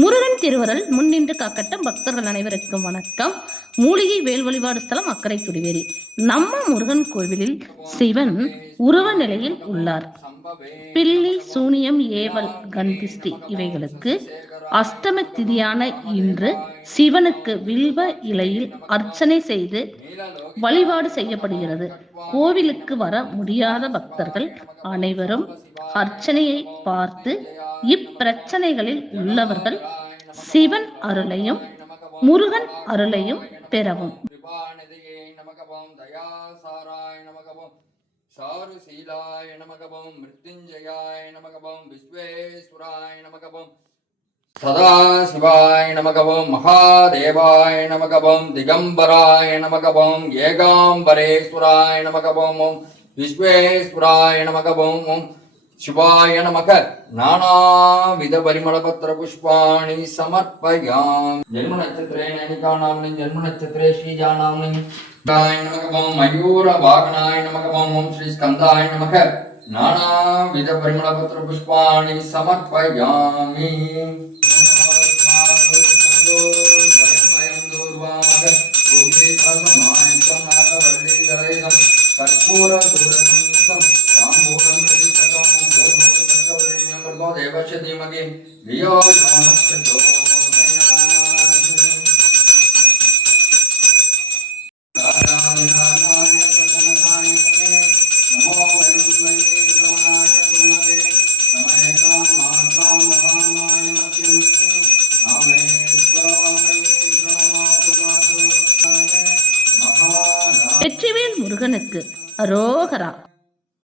முருகன் திருவருள் முன்னின்று காக்கட்டும். பக்தர்கள் அனைவருக்கும் வணக்கம். மூலிகை வேல் வழிபாடு ஸ்தலம் அக்கரை குடிவேரி. நம்ம முருகன் கோவிலில் சிவன் உருவ நிலையில் உள்ளார். பில்லி, சூனியம், ஏவல், கந்திஷ்டி இவைகளுக்கு அஷ்டம திதியான இன்று சிவனுக்கு வில்வ இலையில் அர்ச்சனை செய்து வழிபாடு செய்யப்படுகிறது. கோவிலுக்கு வர முடியாத பக்தர்கள் அனைவரும் அர்ச்சனையை பார்த்து இப்பிரச்சனைகளில் உள்ளவர்கள் சிவன் அருளையும் முருகன் அருளையும் பெறவும். சாருசீலாய நமகவும் மிருத்யுஞ்சயாய நமகவும் விஸ்வேஸ்வராய நமகவும் சதாசிவாய நமகவும் மகாதேவாய நமகவும் திகம்பராய நமகவும் ஏகாம்பரேஸ்வராய நமகவும் விஸ்வேஸ்வராய நமகவும் शिवाय नमः नानाविध परिमलपत्र पुष्पाणि समर्पयामि। जन्म नक्षत्रे नैनिकानाम्नि जन्म नक्षत्रे श्रीजानाम्नि गाय नमः मयूर वाहनाय नमः ओम श्री स्कंदाय नमः नानाविध परिमलपत्र पुष्पाणि समर्पयामि। कर्पूर देवस्य धीमहि धियो यो नः प्रचोदयात्। राधाविहाराय प्रसन्नताये नमो वयं वै श्रवणाय सुमते समयकां मातां महामाय मह्यं रामेश्वराय श्रवणाय महाराज। வெற்றிவேல் முருகனுக்கு அரோகரா.